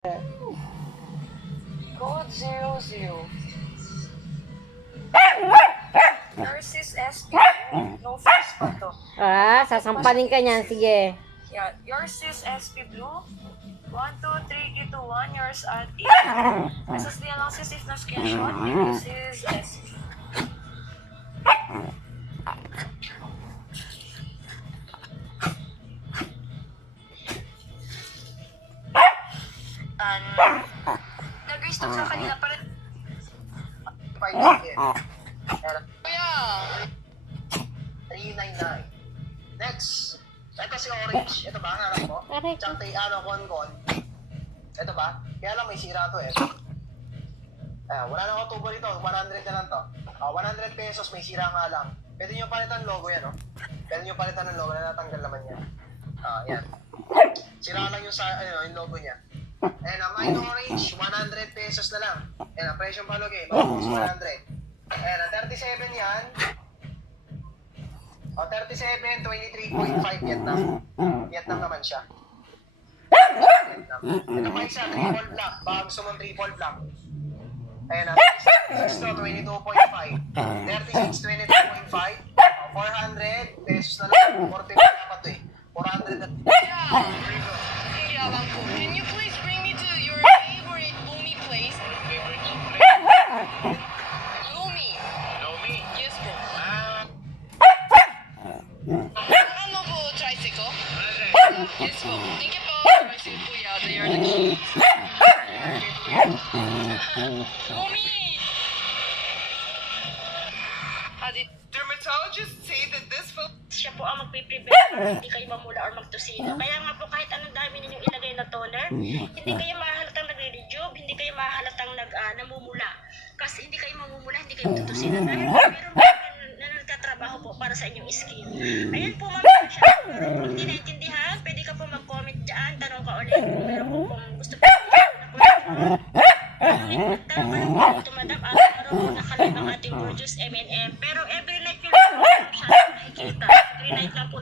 Code 00. Yours is SP. No face pa to. Sasampaling ka niyan. Sige. Yeah, yours is SP Blue. 1, 2, 3, K2, 1. Yours at 8. SSD analysis if na screenshot. This is SP. Nag-restock sa kanila pa rin. 399. Next. Ito si Orange. Ito ba? Hanap mo? Tsaka Con. Ito ba? Kaya lang may sira to eh. Wala nang October ito. 100 na lang to. 100 pesos may sira nga lang. Pwede nyo palitan logo yan, no? Pwede nyo palitan ng logo na natanggal naman yan. Yan. Sira lang yung logo niya. And mine Orange, 100 pesos na lang. And ang presyong palugi, 100. And 37 yan. 37, 23.5 Vietnam. Vietnam naman siya. Vietnam. Ito pa isa, triple black. Baka gusto mong triple black. Ayan na, 36 to 22.5. 36, 22.5. 400 pesos na lang. 40 na dapat eh. 400 na. Can you please bring me to your favorite Lumi place? Lumi. Lomi. Yes po. Ano po, tricycle? Yes po. Thank you po. Tricycle po, yeah. They are the keys. Lumi! Dermatologists say that this food Siya po ang magpiprevent para hindi kayo mamula or magtusino. Kaya nga po kahit anong dami ninyong ilagay na toner, hindi kayo mahahalatang nagre-rejuve, hindi kayo mahahalatang namumula. Kasi hindi kayo mamumula, hindi kayo tutusino. Dahil meron po na nagtatrabaho po para sa inyong skin. Ayan po mga siya. Kung hindi naintindihan, pwede ka po mag-comment dyan, tanong ka ulit kung meron po kung gusto po. Tanong ka lang po ito, madam, araw-araw po nakalib ang ating gorgeous M&M. Pero every night nyo lang po siya nakikita. Every night lang po